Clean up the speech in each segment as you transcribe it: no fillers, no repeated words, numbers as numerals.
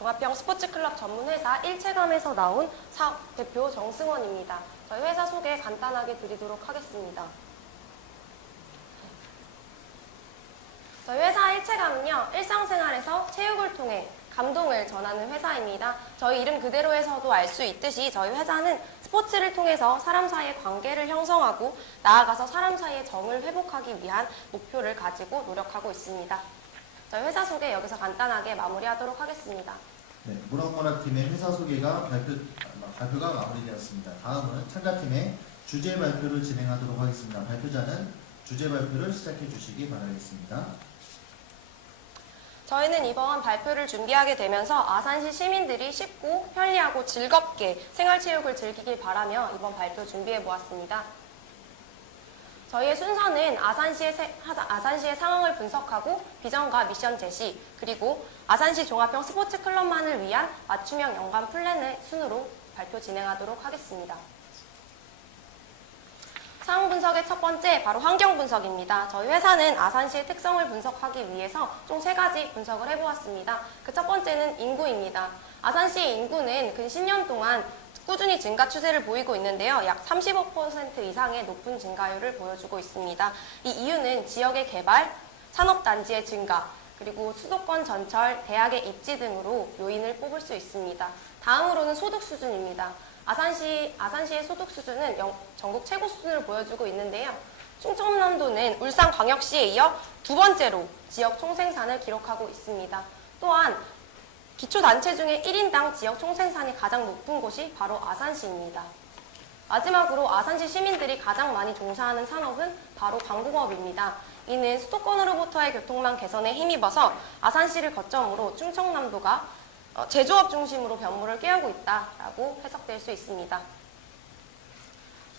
종합형 스포츠클럽 전문회사 일체감에서 나온 사업 대표 정승원입니다. 저희 회사 소개 간단하게 드리도록 하겠습니다. 저희 회사 일체감은요, 일상생활에서 체육을 통해 감동을 전하는 회사입니다. 저희 이름 그대로에서도 알 수 있듯이 저희 회사는 스포츠를 통해서 사람 사이의 관계를 형성하고 나아가서 사람 사이의 정을 회복하기 위한 목표를 가지고 노력하고 있습니다. 저희 회사 소개 여기서 간단하게 마무리하도록 하겠습니다. 네, 문학문화팀의 회사 소개가 발표가 마무리되었습니다. 다음은 참가팀의 주제 발표를 진행하도록 하겠습니다. 발표자는 주제 발표를 시작해 주시기 바라겠습니다. 저희는 이번 발표를 준비하게 되면서 아산시 시민들이 쉽고 편리하고 즐겁게 생활체육을 즐기길 바라며 이번 발표 준비해 보았습니다. 저희의 순서는 아산시의 상황을 분석하고 비전과 미션 제시, 그리고 아산시 종합형 스포츠 클럽만을 위한 맞춤형 연간 플랜의 순으로 발표 진행하도록 하겠습니다. 상황 분석의 첫 번째, 바로 환경 분석입니다. 저희 회사는 아산시의 특성을 분석하기 위해서 총 3가지 분석을 해보았습니다. 그 첫 번째는 인구입니다. 아산시의 인구는 근 10년 동안 꾸준히 증가 추세를 보이고 있는데요. 약 35% 이상의 높은 증가율을 보여주고 있습니다. 이 이유는 지역의 개발, 산업단지의 증가, 그리고 수도권 전철, 대학의 입지 등으로 요인을 뽑을 수 있습니다. 다음으로는 소득 수준입니다. 아산시의 소득 수준은 전국 최고 수준을 보여주고 있는데요. 충청남도는 울산광역시에 이어 2번째로 지역 총생산을 기록하고 있습니다. 또한 기초단체 중에 1인당 지역 총생산이 가장 높은 곳이 바로 아산시입니다. 마지막으로 아산시 시민들이 가장 많이 종사하는 산업은 바로 광공업입니다. 이는 수도권으로부터의 교통망 개선에 힘입어서 아산시를 거점으로 충청남도가 제조업 중심으로 변모를 깨우고 있다라고 해석될 수 있습니다.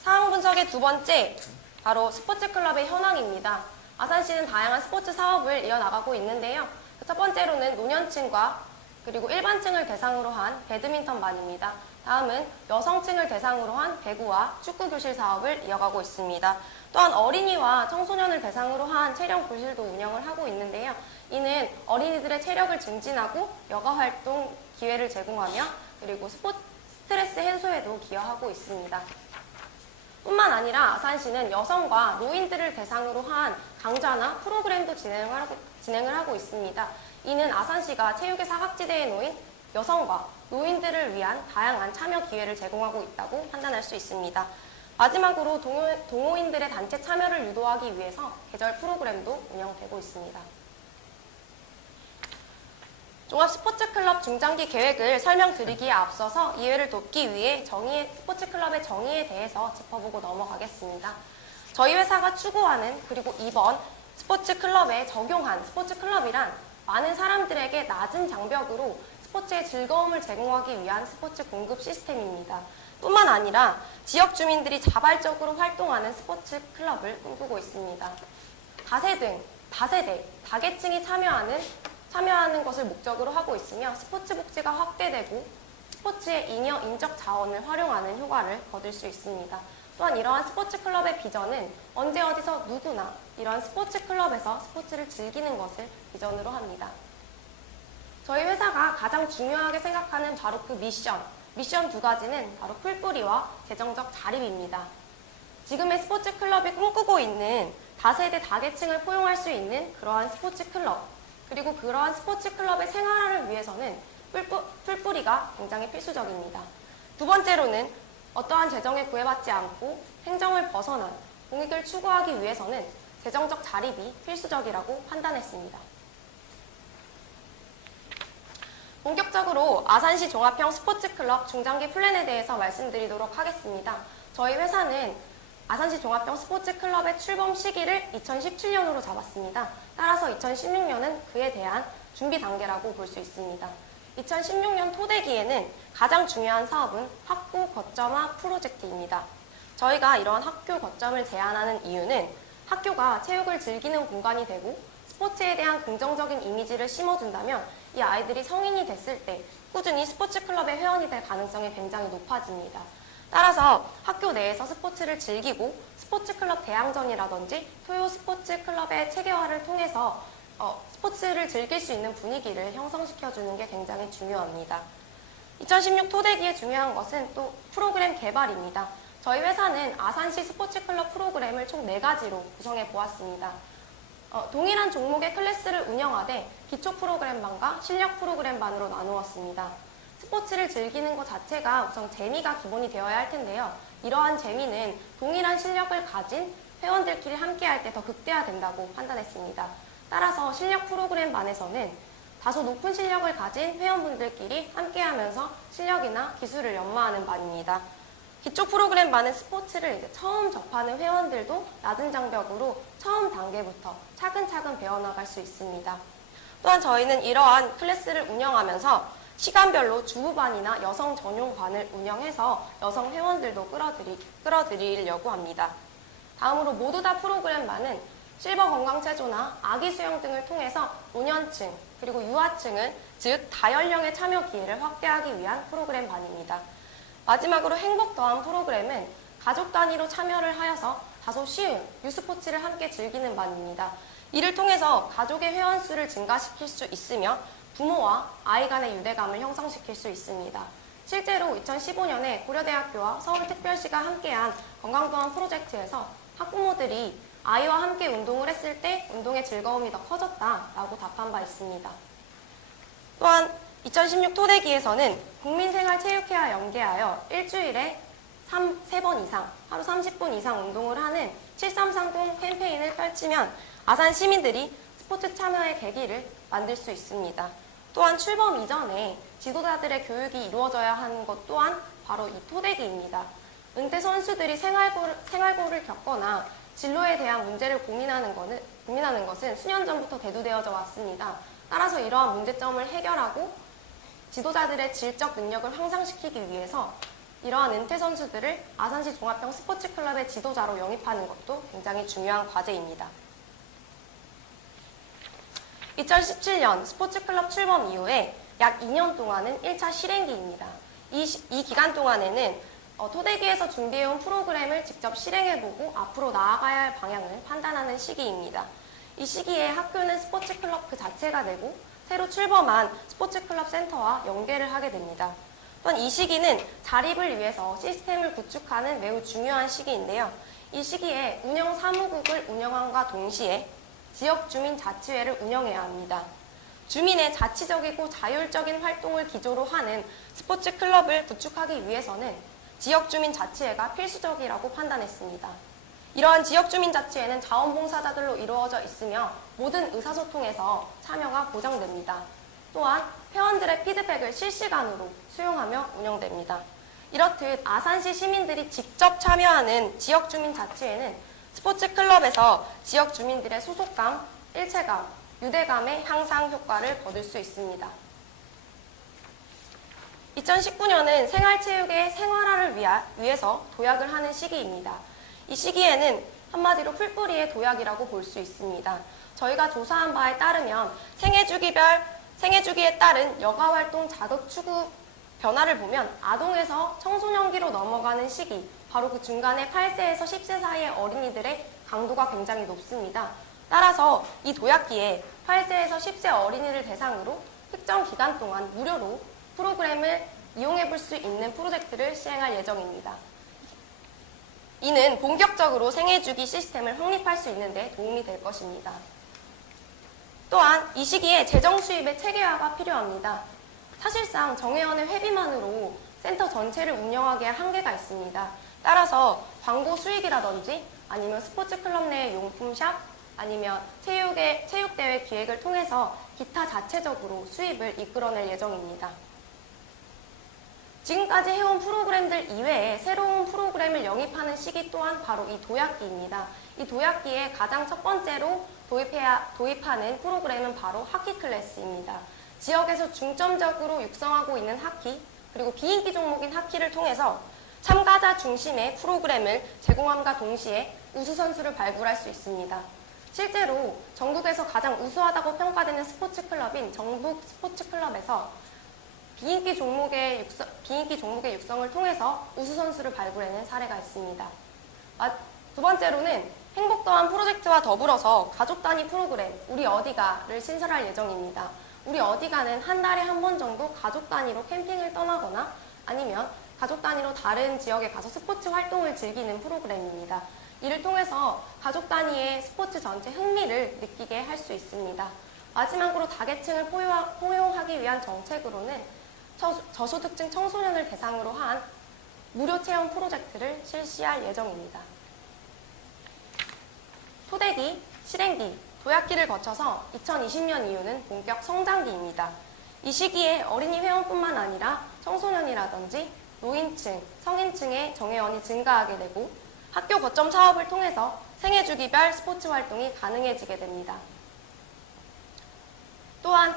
상황 분석의 두 번째, 바로 스포츠클럽의 현황입니다. 아산시는 다양한 스포츠 사업을 이어나가고 있는데요. 첫 번째로는 노년층과 그리고 일반층을 대상으로 한 배드민턴반입니다. 다음은 여성층을 대상으로 한 배구와 축구 교실 사업을 이어가고 있습니다. 또한 어린이와 청소년을 대상으로 한 체력 교실도 운영을 하고 있는데요. 이는 어린이들의 체력을 증진하고 여가 활동 기회를 제공하며 그리고 스트레스 해소에도 기여하고 있습니다. 뿐만 아니라 아산시는 여성과 노인들을 대상으로 한 강좌나 프로그램도 진행을 하고 있습니다. 이는 아산시가 체육의 사각지대에 놓인 여성과 노인들을 위한 다양한 참여 기회를 제공하고 있다고 판단할 수 있습니다. 마지막으로 동호인들의 단체 참여를 유도하기 위해서 계절 프로그램도 운영되고 있습니다. 종합스포츠클럽 중장기 계획을 설명드리기에 앞서서 이해를 돕기 위해 스포츠클럽의 정의에 대해서 짚어보고 넘어가겠습니다. 저희 회사가 추구하는 그리고 이번 스포츠클럽에 적용한 스포츠클럽이란 많은 사람들에게 낮은 장벽으로 스포츠의 즐거움을 제공하기 위한 스포츠 공급 시스템입니다. 뿐만 아니라 지역 주민들이 자발적으로 활동하는 스포츠 클럽을 꿈꾸고 있습니다. 다세대, 다계층이 참여하는 것을 목적으로 하고 있으며 스포츠 복지가 확대되고 스포츠의 인적 자원을 활용하는 효과를 거둘 수 있습니다. 또한 이러한 스포츠 클럽의 비전은 언제 어디서 누구나 이러한 스포츠 클럽에서 스포츠를 즐기는 것을 비전으로 합니다. 저희 회사가 가장 중요하게 생각하는 바로 그 미션 2가지는 바로 풀뿌리와 재정적 자립입니다. 지금의 스포츠 클럽이 꿈꾸고 있는 다세대 다계층을 포용할 수 있는 그러한 스포츠 클럽, 그리고 그러한 스포츠 클럽의 생활화를 위해서는 풀뿌리가 굉장히 필수적입니다. 두 번째로는 어떠한 재정에 구애받지 않고 행정을 벗어난 공익을 추구하기 위해서는 재정적 자립이 필수적이라고 판단했습니다. 본격적으로 아산시 종합형 스포츠클럽 중장기 플랜에 대해서 말씀드리도록 하겠습니다. 저희 회사는 아산시 종합형 스포츠클럽의 출범 시기를 2017년으로 잡았습니다. 따라서 2016년은 그에 대한 준비 단계라고 볼 수 있습니다. 2016년 토대기에는 가장 중요한 사업은 학교 거점화 프로젝트입니다. 저희가 이러한 학교 거점을 제안하는 이유는 학교가 체육을 즐기는 공간이 되고 스포츠에 대한 긍정적인 이미지를 심어준다면 이 아이들이 성인이 됐을 때 꾸준히 스포츠 클럽의 회원이 될 가능성이 굉장히 높아집니다. 따라서 학교 내에서 스포츠를 즐기고 스포츠 클럽 대항전이라든지 토요 스포츠 클럽의 체계화를 통해서 스포츠를 즐길 수 있는 분위기를 형성시켜주는 게 굉장히 중요합니다. 2016 토대기의 중요한 것은 또 프로그램 개발입니다. 저희 회사는 아산시 스포츠클럽 프로그램을 총 4가지로 구성해 보았습니다. 동일한 종목의 클래스를 운영하되 기초 프로그램반과 실력 프로그램반으로 나누었습니다. 스포츠를 즐기는 것 자체가 우선 재미가 기본이 되어야 할 텐데요. 이러한 재미는 동일한 실력을 가진 회원들끼리 함께할 때 더 극대화된다고 판단했습니다. 따라서 실력 프로그램반에서는 다소 높은 실력을 가진 회원분들끼리 함께하면서 실력이나 기술을 연마하는 반입니다. 기초 프로그램반은 스포츠를 처음 접하는 회원들도 낮은 장벽으로 처음 단계부터 차근차근 배워나갈 수 있습니다. 또한 저희는 이러한 클래스를 운영하면서 시간별로 주부반이나 여성 전용반을 운영해서 여성 회원들도 끌어들이려고 합니다. 다음으로 모두 다 프로그램반은 실버 건강체조나 아기 수영 등을 통해서 노년층 그리고 유아층을 즉 다연령의 참여 기회를 확대하기 위한 프로그램반입니다. 마지막으로 행복 더한 프로그램은 가족 단위로 참여를 하여서 다소 쉬운 유스포츠를 함께 즐기는 반입니다. 이를 통해서 가족의 회원 수를 증가시킬 수 있으며 부모와 아이 간의 유대감을 형성시킬 수 있습니다. 실제로 2015년에 고려대학교와 서울특별시가 함께한 건강도안 프로젝트에서 학부모들이 아이와 함께 운동을 했을 때 운동의 즐거움이 더 커졌다라고 답한 바 있습니다. 또한 2016 토대기에서는 국민생활체육회와 연계하여 일주일에 3번 이상, 하루 30분 이상 운동을 하는 7330 캠페인을 펼치면 아산 시민들이 스포츠 참여의 계기를 만들 수 있습니다. 또한 출범 이전에 지도자들의 교육이 이루어져야 하는 것 또한 바로 이 토대기입니다. 은퇴 선수들이 생활고를 겪거나 진로에 대한 문제를 고민하는 것은 수년 전부터 대두되어져 왔습니다. 따라서 이러한 문제점을 해결하고 지도자들의 질적 능력을 향상시키기 위해서 이러한 은퇴 선수들을 아산시 종합형 스포츠클럽의 지도자로 영입하는 것도 굉장히 중요한 과제입니다. 2017년 스포츠클럽 출범 이후에 약 2년 동안은 1차 실행기입니다. 이 기간 동안에는 토대기에서 준비해온 프로그램을 직접 실행해보고 앞으로 나아가야 할 방향을 판단하는 시기입니다. 이 시기에 학교는 스포츠클럽 그 자체가 되고 새로 출범한 스포츠클럽 센터와 연계를 하게 됩니다. 또한 이 시기는 자립을 위해서 시스템을 구축하는 매우 중요한 시기인데요. 이 시기에 운영 사무국을 운영함과 동시에 지역주민자치회를 운영해야 합니다. 주민의 자치적이고 자율적인 활동을 기조로 하는 스포츠클럽을 구축하기 위해서는 지역주민자치회가 필수적이라고 판단했습니다. 이러한 지역주민자치회는 자원봉사자들로 이루어져 있으며 모든 의사소통에서 참여가 보장됩니다. 또한 회원들의 피드백을 실시간으로 수용하며 운영됩니다. 이렇듯 아산시 시민들이 직접 참여하는 지역주민자치회는 스포츠클럽에서 지역주민들의 소속감, 일체감, 유대감의 향상 효과를 거둘 수 있습니다. 2019년은 생활체육의 생활화를 위해서 도약을 하는 시기입니다. 이 시기에는 한마디로 풀뿌리의 도약이라고 볼 수 있습니다. 저희가 조사한 바에 따르면 생애주기에 따른 여가활동 자극 추구 변화를 보면 아동에서 청소년기로 넘어가는 시기, 바로 그 중간에 8세에서 10세 사이의 어린이들의 강도가 굉장히 높습니다. 따라서 이 도약기에 8세에서 10세 어린이를 대상으로 특정 기간 동안 무료로 프로그램을 이용해 볼 수 있는 프로젝트를 시행할 예정입니다. 이는 본격적으로 생애주기 시스템을 확립할 수 있는 데 도움이 될 것입니다. 또한 이 시기에 재정 수입의 체계화가 필요합니다. 사실상 정회원의 회비만으로 센터 전체를 운영하기에 한계가 있습니다. 따라서 광고 수익이라든지 아니면 스포츠클럽 내 용품샵 아니면 체육대회 기획을 통해서 기타 자체적으로 수입을 이끌어낼 예정입니다. 지금까지 해온 프로그램들 이외에 새로운 프로그램을 영입하는 시기 또한 바로 이 도약기입니다. 이 도약기에 가장 첫 번째로 도입하는 프로그램은 바로 하키 클래스입니다. 지역에서 중점적으로 육성하고 있는 하키, 그리고 비인기 종목인 하키를 통해서 참가자 중심의 프로그램을 제공함과 동시에 우수 선수를 발굴할 수 있습니다. 실제로 전국에서 가장 우수하다고 평가되는 스포츠클럽인 전북 스포츠클럽에서 비인기 종목의 육성을 통해서 우수 선수를 발굴해낸 사례가 있습니다. 두 번째로는 행복 더한 프로젝트와 더불어서 가족 단위 프로그램 우리 어디가를 신설할 예정입니다. 우리 어디가는 한 달에 한 번 정도 가족 단위로 캠핑을 떠나거나 아니면 가족 단위로 다른 지역에 가서 스포츠 활동을 즐기는 프로그램입니다. 이를 통해서 가족 단위의 스포츠 전체 흥미를 느끼게 할 수 있습니다. 마지막으로 다계층을 포용하기 위한 정책으로는 저소득층 청소년을 대상으로 한 무료 체험 프로젝트를 실시할 예정입니다. 토대기, 실행기, 도약기를 거쳐서 2020년 이후는 본격 성장기입니다. 이 시기에 어린이 회원뿐만 아니라 청소년이라든지 노인층, 성인층의 정회원이 증가하게 되고 학교 거점 사업을 통해서 생애주기별 스포츠 활동이 가능해지게 됩니다. 또한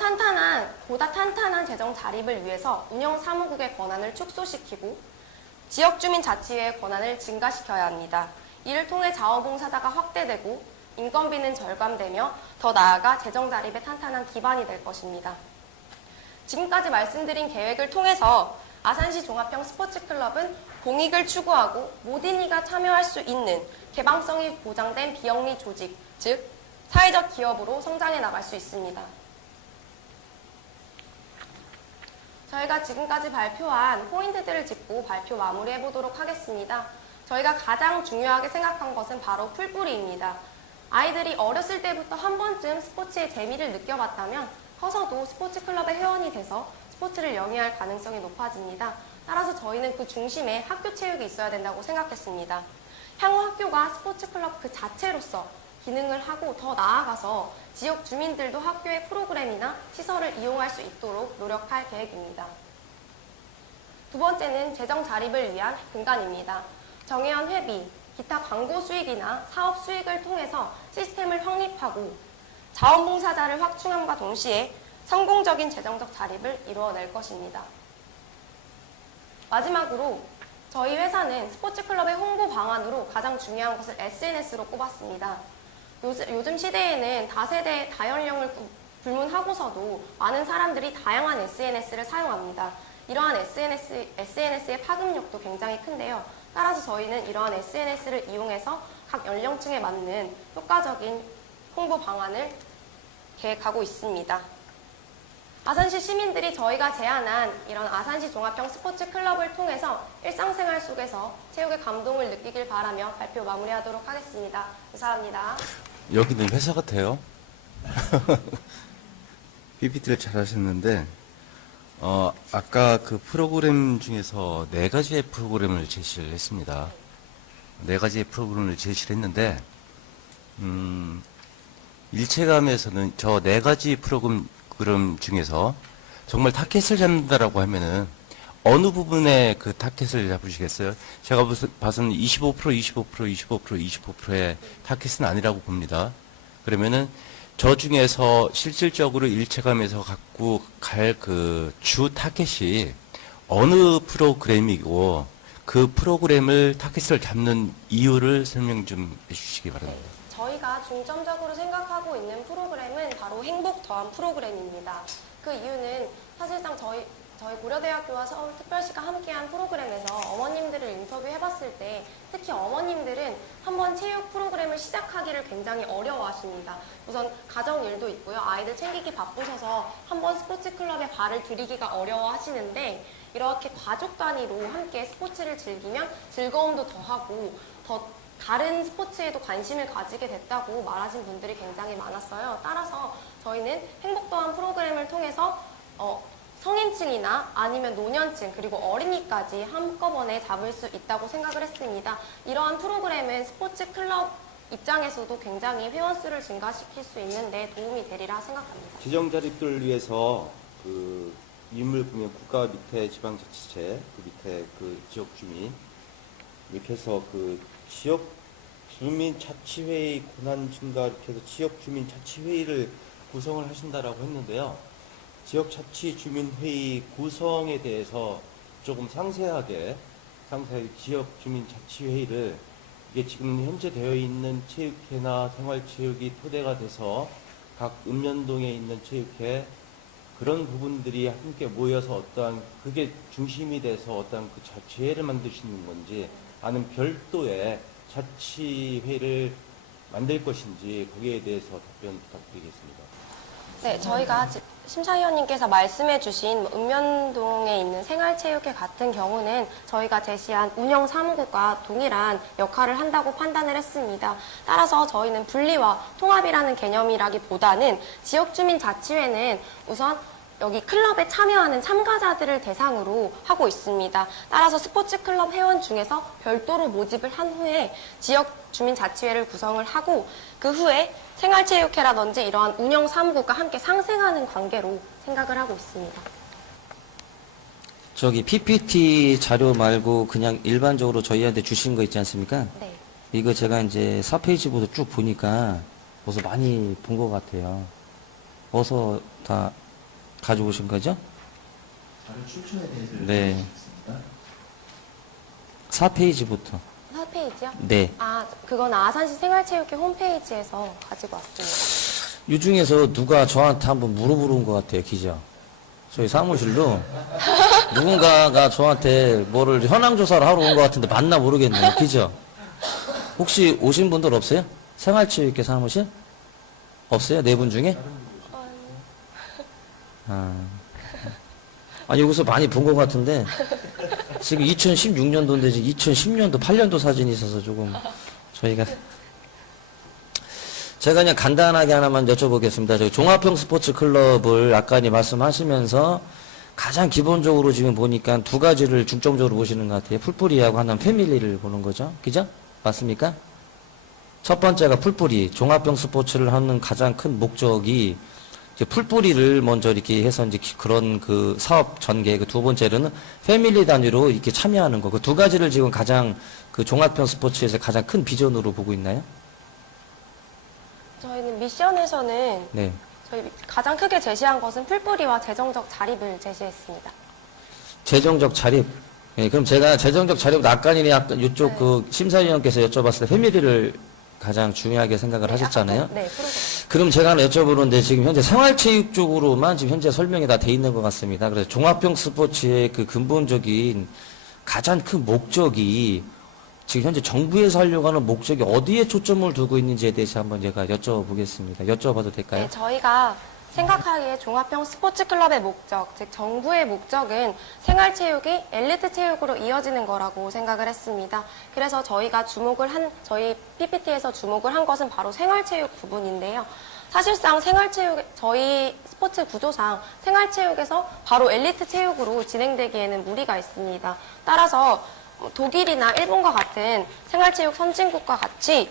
보다 탄탄한 재정 자립을 위해서 운영 사무국의 권한을 축소시키고 지역주민 자치회의 권한을 증가시켜야 합니다. 이를 통해 자원봉사자가 확대되고 인건비는 절감되며 더 나아가 재정 자립의 탄탄한 기반이 될 것입니다. 지금까지 말씀드린 계획을 통해서 아산시 종합형 스포츠클럽은 공익을 추구하고 모든 이가 참여할 수 있는 개방성이 보장된 비영리 조직, 즉 사회적 기업으로 성장해 나갈 수 있습니다. 저희가 지금까지 발표한 포인트들을 짚고 발표 마무리해 보도록 하겠습니다. 저희가 가장 중요하게 생각한 것은 바로 풀뿌리입니다. 아이들이 어렸을 때부터 한 번쯤 스포츠의 재미를 느껴봤다면 커서도 스포츠 클럽의 회원이 돼서 스포츠를 영위할 가능성이 높아집니다. 따라서 저희는 그 중심에 학교 체육이 있어야 된다고 생각했습니다. 향후 학교가 스포츠 클럽 그 자체로서 기능을 하고 더 나아가서 지역 주민들도 학교의 프로그램이나 시설을 이용할 수 있도록 노력할 계획입니다. 두 번째는 재정 자립을 위한 근간입니다. 정회원 회비, 기타 광고 수익이나 사업 수익을 통해서 시스템을 확립하고 자원봉사자를 확충함과 동시에 성공적인 재정적 자립을 이루어낼 것입니다. 마지막으로 저희 회사는 스포츠클럽의 홍보 방안으로 가장 중요한 것을 SNS로 꼽았습니다. 요즘 시대에는 다세대, 다연령을 불문하고서도 많은 사람들이 다양한 SNS를 사용합니다. 이러한 SNS의 파급력도 굉장히 큰데요. 따라서 저희는 이러한 SNS를 이용해서 각 연령층에 맞는 효과적인 홍보 방안을 계획하고 있습니다. 아산시 시민들이 저희가 제안한 이런 아산시 종합형 스포츠 클럽을 통해서 일상생활 속에서 체육의 감동을 느끼길 바라며 발표 마무리하도록 하겠습니다. 감사합니다. 여기는 회사 같아요. PPT를 잘 하셨는데, 아까 그 프로그램 중에서 4가지의 프로그램을 제시를 했습니다. 4가지의 프로그램을 제시를 했는데, 일체감에서는 저 4가지 프로그램 중에서 정말 타켓을 잡는다라고 하면은 어느 부분에 그 타켓을 잡으시겠어요? 제가 봐서는 25%, 25%, 25%, 25%의 타켓은 아니라고 봅니다. 그러면은 저 중에서 실질적으로 일체감에서 갖고 갈 그 주 타켓이 어느 프로그램이고 그 프로그램을 타켓을 잡는 이유를 설명 좀 해주시기 바랍니다. 저희가 중점적으로 생각하고 있는 프로그램은 바로 행복 더한 프로그램입니다. 그 이유는 사실상 저희 고려대학교와 서울특별시가 함께한 프로그램에서 어머님들을 인터뷰해봤을 때 특히 어머님들은 한번 체육 프로그램을 시작하기를 굉장히 어려워하십니다. 우선 가정 일도 있고요. 아이들 챙기기 바쁘셔서 한번 스포츠 클럽에 발을 들이기가 어려워하시는데 이렇게 가족 단위로 함께 스포츠를 즐기면 즐거움도 더하고 더 다른 스포츠에도 관심을 가지게 됐다고 말하신 분들이 굉장히 많았어요. 따라서 저희는 행복 더한 프로그램을 통해서 성인층이나 아니면 노년층 그리고 어린이까지 한꺼번에 잡을 수 있다고 생각을 했습니다. 이러한 프로그램은 스포츠 클럽 입장에서도 굉장히 회원 수를 증가시킬 수 있는데 도움이 되리라 생각합니다. 지정 자립들을 위해서 그 인물 보면 국가 밑에 지방자치체, 그 밑에 그 지역 주민 이렇게 해서 그 지역 주민 자치회의 권한 증가 이렇게 해서 지역 주민 자치회의를 구성을 하신다라고 했는데요. 지역 자치 주민회의 구성에 대해서 조금 상세하게 지역 주민 자치회의를 이게 지금 현재 되어 있는 체육회나 생활체육이 토대가 돼서 각 읍면동에 있는 체육회 그런 부분들이 함께 모여서 어떠한 그게 중심이 돼서 어떠한 그 자치회를 만드시는 건지 아니면 별도의 자치회를 만들 것인지 거기에 대해서 답변 부탁드리겠습니다. 네, 저희가 심사위원님께서 말씀해주신 읍면동에 있는 생활체육회 같은 경우는 저희가 제시한 운영 사무국과 동일한 역할을 한다고 판단을 했습니다. 따라서 저희는 분리와 통합이라는 개념이라기보다는 지역주민자치회는 우선 여기 클럽에 참여하는 참가자들을 대상으로 하고 있습니다. 따라서 스포츠클럽 회원 중에서 별도로 모집을 한 후에 지역주민자치회를 구성을 하고 그 후에 생활체육회라든지 이러한 운영사무국과 함께 상생하는 관계로 생각을 하고 있습니다. 저기 PPT 자료 말고 그냥 일반적으로 저희한테 주신 거 있지 않습니까? 네. 이거 제가 이제 4페이지부터 쭉 보니까 어서 많이 본 것 같아요. 어서 다 가져오신 거죠? 자료 출처에 대해서 네. 알려드리겠습니다. 4페이지부터. 4페이지요? 네. 아, 그건 아산시 생활체육회 홈페이지에서 가지고 왔습니다. 이 중에서 누가 저한테 한번 물어보는 것 같아요, 기자. 저희 사무실로 누군가가 저한테 뭐를 현황조사를 하러 온 것 같은데 맞나 모르겠네요, 기자. 혹시 오신 분들 없어요? 생활체육회 사무실? 없어요? 네 분 중에? 아니, 여기서 많이 본 것 같은데, 지금 2016년도인데, 2010년도, 8년도 사진이 있어서 조금, 저희가. 제가 그냥 간단하게 하나만 여쭤보겠습니다. 저희 종합형 스포츠 클럽을 아까 말씀하시면서 가장 기본적으로 지금 보니까 두 가지를 중점적으로 보시는 것 같아요. 풀뿌리하고 하나는 패밀리를 보는 거죠. 그죠? 맞습니까? 첫 번째가 풀뿌리. 종합형 스포츠를 하는 가장 큰 목적이 이제 풀뿌리를 먼저 이렇게 해서 이제 그런 그 사업 전개, 그 두 번째로는 패밀리 단위로 이렇게 참여하는 거. 그 두 가지를 지금 가장 그 종합형 스포츠에서 가장 큰 비전으로 보고 있나요? 저희는 미션에서는 네. 저희 가장 크게 제시한 것은 풀뿌리와 재정적 자립을 제시했습니다. 재정적 자립. 네, 그럼 제가 재정적 자립 아까니 약간 이쪽 네. 그 심사위원께서 여쭤봤을 때 패밀리를 가장 중요하게 생각을 하셨잖아요. 네, 프로그램. 그럼 제가 하나 여쭤보는데 지금 현재 생활체육 쪽으로만 지금 현재 설명이 다 돼 있는 것 같습니다. 그래서 종합형 스포츠의 그 근본적인 가장 큰 목적이 지금 현재 정부에서 하려고 하는 목적이 어디에 초점을 두고 있는지에 대해서 한번 제가 여쭤보겠습니다. 여쭤봐도 될까요? 네, 저희가 생각하기에 종합형 스포츠 클럽의 목적, 즉 정부의 목적은 생활체육이 엘리트 체육으로 이어지는 거라고 생각을 했습니다. 그래서 저희가 저희 PPT에서 주목을 한 것은 바로 생활체육 부분인데요. 사실상 저희 스포츠 구조상 생활체육에서 바로 엘리트 체육으로 진행되기에는 무리가 있습니다. 따라서 독일이나 일본과 같은 생활체육 선진국과 같이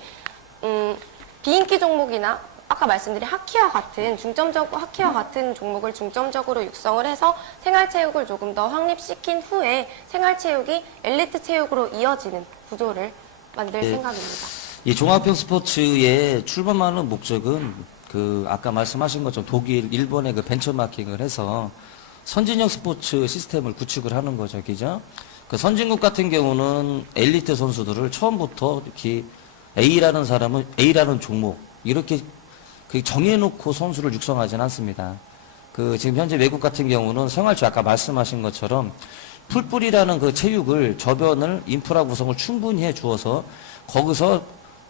비인기 종목이나 아까 말씀드린 하키와 같은 종목을 중점적으로 육성을 해서 생활체육을 조금 더 확립시킨 후에 생활체육이 엘리트 체육으로 이어지는 구조를 만들 네. 생각입니다. 이 종합형 스포츠의 출범하는 목적은 그 아까 말씀하신 것처럼 독일, 일본의 그 벤처마킹을 해서 선진형 스포츠 시스템을 구축을 하는 거죠, 그죠? 그 선진국 같은 경우는 엘리트 선수들을 처음부터 이렇게 A라는 사람은 A라는 종목 이렇게 그 정해놓고 선수를 육성하지는 않습니다. 그 지금 현재 외국 같은 경우는 생활체육 아까 말씀하신 것처럼 풀뿌리라는 그 체육을 저변을 인프라 구성을 충분히 해 주어서 거기서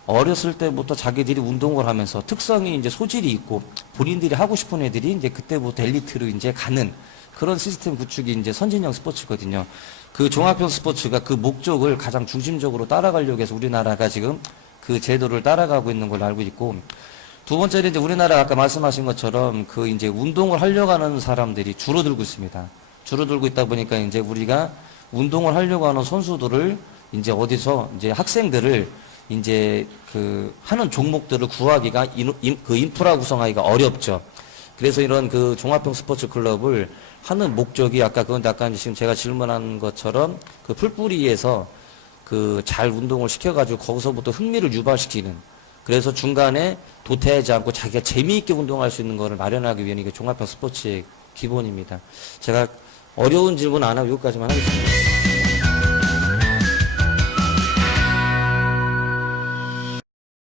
어렸을 때부터 자기들이 운동을 하면서 특성이 이제 소질이 있고 본인들이 하고 싶은 애들이 이제 그때부터 엘리트로 이제 가는 그런 시스템 구축이 이제 선진형 스포츠거든요. 그 종합형 스포츠가 그 목적을 가장 중심적으로 따라가려고 해서 우리나라가 지금 그 제도를 따라가고 있는 걸로 알고 있고, 두 번째는 이제 우리나라 아까 말씀하신 것처럼 그 이제 운동을 하려고 하는 사람들이 줄어들고 있습니다. 줄어들고 있다 보니까 이제 우리가 운동을 하려고 하는 선수들을 이제 어디서 이제 학생들을 이제 그 하는 종목들을 구하기가 그 인프라 구성하기가 어렵죠. 그래서 이런 그 종합형 스포츠 클럽을 하는 목적이 아까 그건 약간 지금 제가 질문한 것처럼 그 풀뿌리에서 그 잘 운동을 시켜가지고 거기서부터 흥미를 유발시키는, 그래서 중간에 도태하지 않고 자기가 재미있게 운동할 수 있는 거를 마련하기 위한 이게 종합형 스포츠의 기본입니다. 제가 어려운 질문 안 하고 여기까지만 하겠습니다.